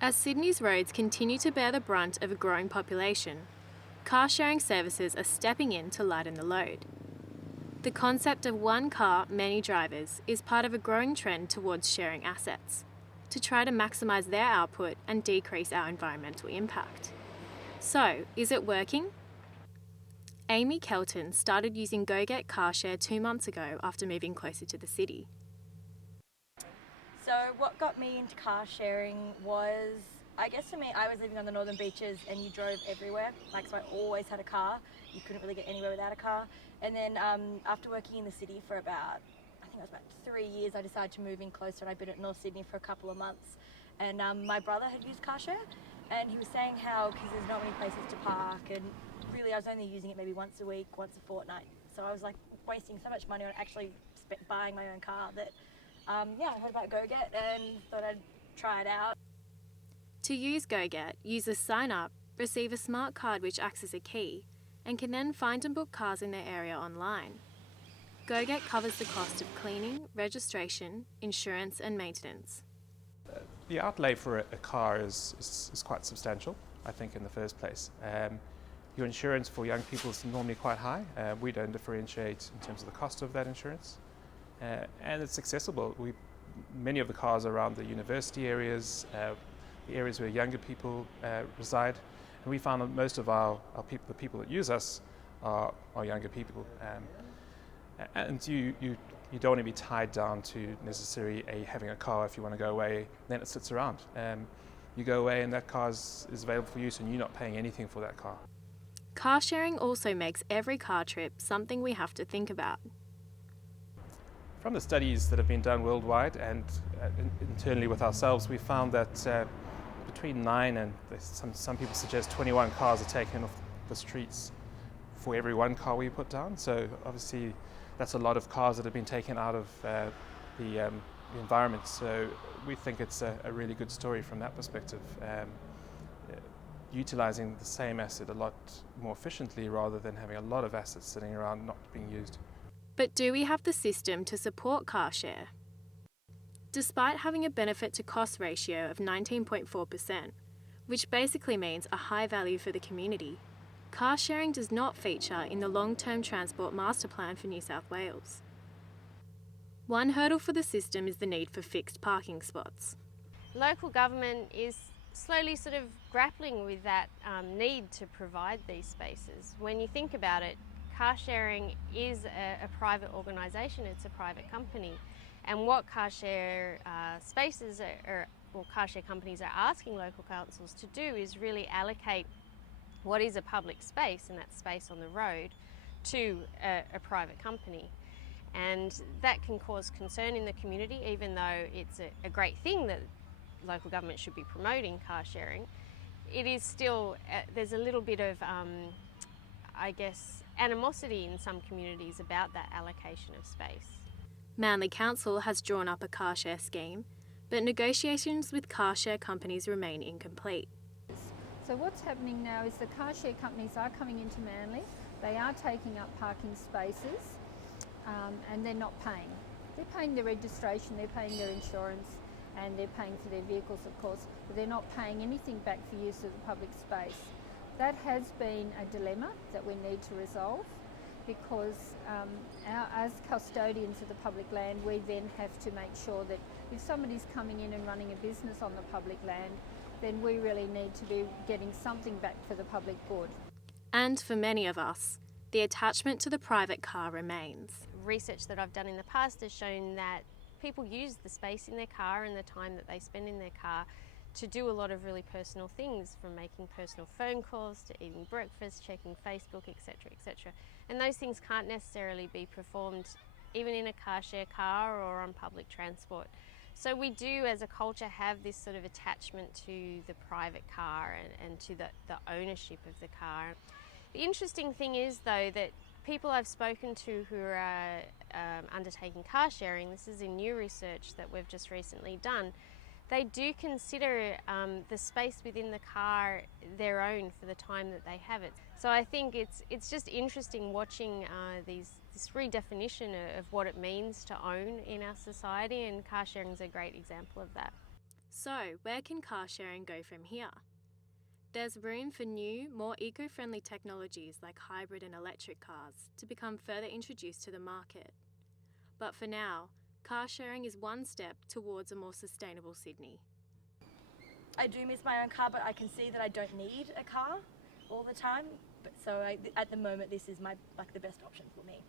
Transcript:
As Sydney's roads continue to bear the brunt of a growing population, car sharing services are stepping in to lighten the load. The concept of one car, many drivers is part of a growing trend towards sharing assets, to try to maximise their output and decrease our environmental impact. So, is it working? Amy Kelton started using GoGet Car Share 2 months ago after moving closer to the city. So what got me into car sharing was, I guess for me, I was living on the northern beaches and you drove everywhere. So I always had a car. You couldn't really get anywhere without a car. And then after working in the city for about 3 years, I decided to move in closer, and I've been at North Sydney for a couple of months. And my brother had used car share, and he was saying how, because there's not many places to park, and really I was only using it maybe once a week, once a fortnight. So I was like wasting so much money on actually buying my own car that I heard about GoGet and thought I'd try it out. To use GoGet, users sign up, receive a smart card which acts as a key, and can then find and book cars in their area online. GoGet covers the cost of cleaning, registration, insurance and maintenance. The outlay for a car is quite substantial, I think, in the first place. Your insurance for young people is normally quite high. We don't differentiate in terms of the cost of that insurance. And it's accessible. Many of the cars are around the university areas, the areas where younger people reside. And we found that most of the people that use us are younger people. And you don't want to be tied down to necessarily having a car. If you want to go away, then it sits around. You go away and that car is available for use and you're not paying anything for that car. Car sharing also makes every car trip something we have to think about. From the studies that have been done worldwide and internally with ourselves, we found that between 9 and some people suggest 21 cars are taken off the streets for every one car we put down. So obviously that's a lot of cars that have been taken out of the environment. So we think it's a really good story from that perspective. Utilising the same asset a lot more efficiently rather than having a lot of assets sitting around not being used. But do we have the system to support car share? Despite having a benefit to cost ratio of 19.4%, which basically means a high value for the community, car sharing does not feature in the long-term transport master plan for New South Wales. One hurdle for the system is the need for fixed parking spots. Local government is slowly sort of grappling with that need to provide these spaces. When you think about it, car sharing is a private organisation, it's a private company. And what car share spaces or car share companies are asking local councils to do is really allocate what is a public space, and that space on the road, to a private company. And that can cause concern in the community, even though it's a great thing that local government should be promoting car sharing. It is still, there's a little bit of, animosity in some communities about that allocation of space. Manly Council has drawn up a car share scheme, but negotiations with car share companies remain incomplete. So what's happening now is the car share companies are coming into Manly, they are taking up parking spaces and they're not paying. They're paying their registration, they're paying their insurance and they're paying for their vehicles of course, but they're not paying anything back for use of the public space. That has been a dilemma that we need to resolve because as custodians of the public land, we then have to make sure that if somebody's coming in and running a business on the public land, then we really need to be getting something back for the public good. And for many of us, the attachment to the private car remains. Research that I've done in the past has shown that people use the space in their car and the time that they spend in their car to do a lot of really personal things, from making personal phone calls to eating breakfast, checking Facebook, etc., etc. And those things can't necessarily be performed even in a car share car or on public transport. So we do as a culture have this sort of attachment to the private car and to the ownership of the car. The interesting thing is though that people I've spoken to who are undertaking car sharing, this is in new research that we've just recently done, they do consider the space within the car their own for the time that they have it. So I think it's just interesting watching this redefinition of what it means to own in our society, and car sharing is a great example of that. So, where can car sharing go from here? There's room for new, more eco-friendly technologies like hybrid and electric cars to become further introduced to the market. But for now, car sharing is one step towards a more sustainable Sydney. I do miss my own car, but I can see that I don't need a car all the time. But so at the moment, this is the best option for me.